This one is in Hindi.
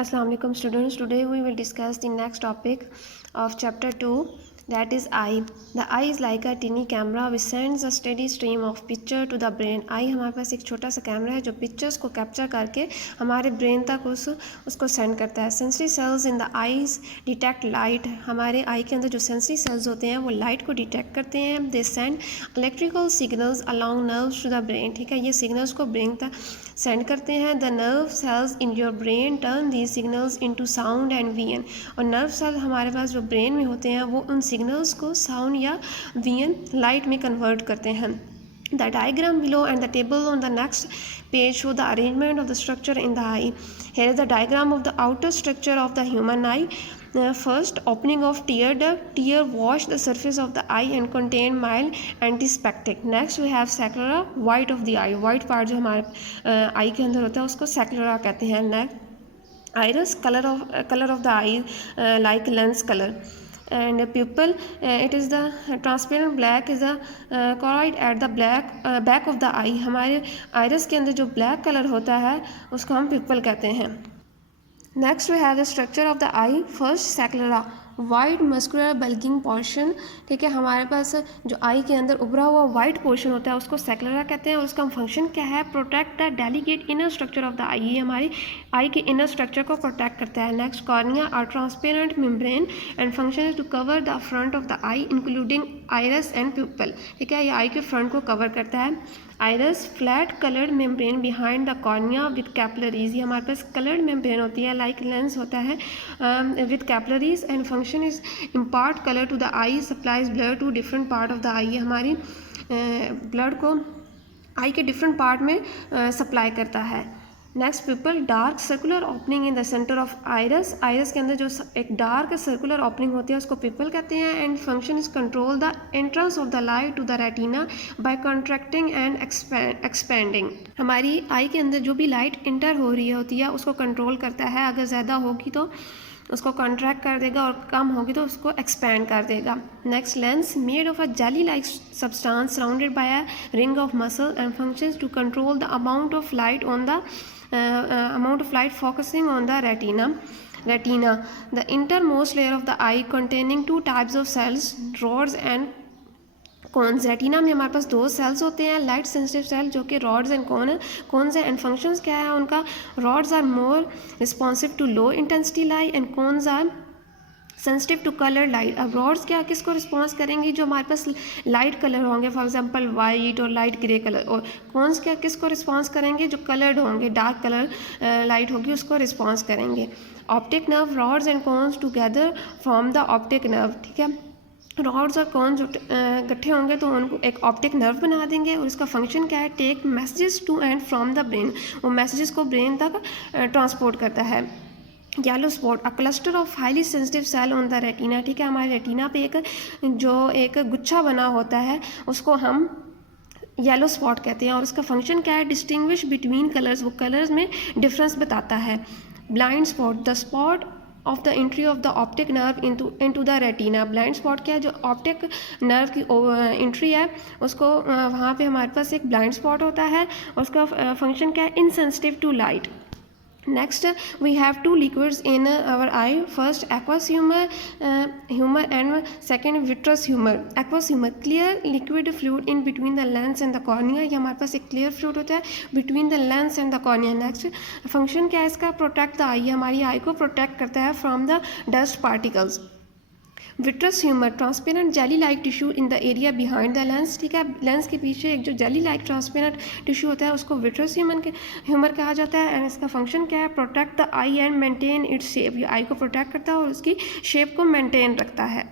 Assalamualaikum students. Today we will discuss the next topic of chapter 2, that is eye. The eye is like a tiny camera which sends a steady stream of picture to the brain. eye हमारे पास एक छोटा सा कैमरा है जो पिक्चर्स को कैप्चर करके हमारे ब्रेन तक उसको सेंड करता है. Sensory sales in the eyes detect light. हमारे आई के अंदर जो सेंसरी सेल्स होते हैं वो लाइट को डिटेक्ट करते हैं. They send electrical signals along nerves to the brain. ठीक है, ये सिग्नल्स को ब्रेन तक सेंड करते हैं. The nerve cells in your brain turn these signals into sound and वीएन. और नर्व सेल हमारे पास जो ब्रेन में होते हैं वो उन सिग्नल्स को साउंड या वीएन लाइट में कन्वर्ट करते हैं. The diagram below and the table on the next page show the arrangement of the structure in the eye. Here is the diagram of the outer structure of the human eye. First, opening of tear duct. Tear wash the surface of the eye and contain mild antiseptic. Next, we have sclera, white of the eye. White part जो हमारे eye के अंदर होता है उसको sclera कहते हैं. Next, iris, color of the eye like lens color. And pupil, it is the transparent black is the choroid at the back of the eye. हमारे iris के अंदर जो black color होता है उसको हम pupil कहते हैं. Next we have the structure of the eye. First, sclera, white muscular bulking portion. ठीक है, हमारे पास जो आई के अंदर उभरा हुआ वाइट पोर्शन होता है उसको स्क्लेरा कहते हैं. और उसका फंक्शन क्या है? Protect the delicate inner structure of the eye. ये हमारी आई के इनर स्ट्रक्चर को प्रोटेक्ट करता है. Next, cornea are transparent membrane and function is to cover the front of the eye including iris and pupil. ठीक है, ये आई के फ्रंट को कवर करता है. Iris, flat coloured membrane behind the cornea with capillaries. ये हमारे पास कलर्ड मेम्ब्रेन होती है, लाइक लेंस होता है with capillaries and function is impart colour to the eye, supplies blood to different part of the eye. हमारी ब्लड को आई के डिफरेंट पार्ट में सप्लाई करता है. Next, people, dark circular opening in the centre of iris. Iris के अंदर जो एक डार्क सर्कुलर ओपनिंग होती है उसको पीपल कहते हैं. And function is control the entrance of the light to the retina by contracting and expanding. हमारी आई के अंदर जो भी लाइट इंटर हो रही होती है उसको कंट्रोल करता है. अगर ज़्यादा होगी तो उसको कॉन्ट्रैक्ट कर देगा और कम होगी तो उसको एक्सपैंड कर देगा. Next, lens, made of a jelly like substance surrounded by a ring of muscle and functions to control the amount of light on the focusing on the retina. The innermost layer of the eye containing two types of cells, rods and cons. Retina में हमारे पास दो सेल्स होते हैं, लाइट सेंसिटिव सेल जो कि रॉड्स एंड कॉन्स है. एंड फंक्शंस क्या है उनका? Rods are more responsive to low intensity light and cones are sensitive to colour light. अब रॉड्स क्या किसको रिस्पॉन्स करेंगी? जो हमारे पास लाइट कलर होंगे, फॉर एग्जांपल वाइट और लाइट ग्रे कलर. और कॉन्स क्या किसको रिस्पॉन्स करेंगे? जो कलर्ड होंगे, डार्क कलर लाइट होगी उसको रिस्पॉन्स करेंगे. Optic nerve, rods and cons together form the optic nerve. ठीक है, रॉड्स और कॉन्स इकट्ठे होंगे तो उनको एक ऑप्टिक नर्व बना देंगे. और इसका फंक्शन क्या है? Take messages to and from the brain. वो मैसेजेस को ब्रेन तक ट्रांसपोर्ट करता है. Yellow spot, a cluster of highly sensitive cell on the retina. ठीक है, हमारे रेटिना पे एक गुच्छा बना होता है उसको हम येलो स्पॉट कहते हैं. और उसका फंक्शन क्या है? Distinguish between colours. वो कलर्स में डिफरेंस बताता है. Blind spot, the spot of the entry of the optic nerve into the retina. Blind spot क्या है? जो ऑप्टिक नर्व की एंट्री है उसको वहाँ पे हमारे पास एक ब्लाइंड स्पॉट होता है. उसका फंक्शन क्या है? Insensitive to light. Next, we have two liquids in our eye. First, aqueous humor and second, vitreous humor. Aqueous humor, clear liquid fluid in between the lens and the cornea. ये हमारे पास एक clear fluid होता है between the lens and the cornea. Next, function क्या है इसका? protect the eye. हमारी eye को protect करता है from the dust particles. Vitreous humour, transparent jelly like tissue in the area behind the lens. ठीक है, लेंस के पीछे एक जो जेली लाइक ट्रांसपेरेंट टिश्यू होता है उसको विट्रस ह्यूमर कहा जाता है. एंड इसका फंक्शन क्या है? Protect the I and maintain its shape. ये आई को प्रोटेक्ट करता है और उसकी शेप को मेंटेन रखता है.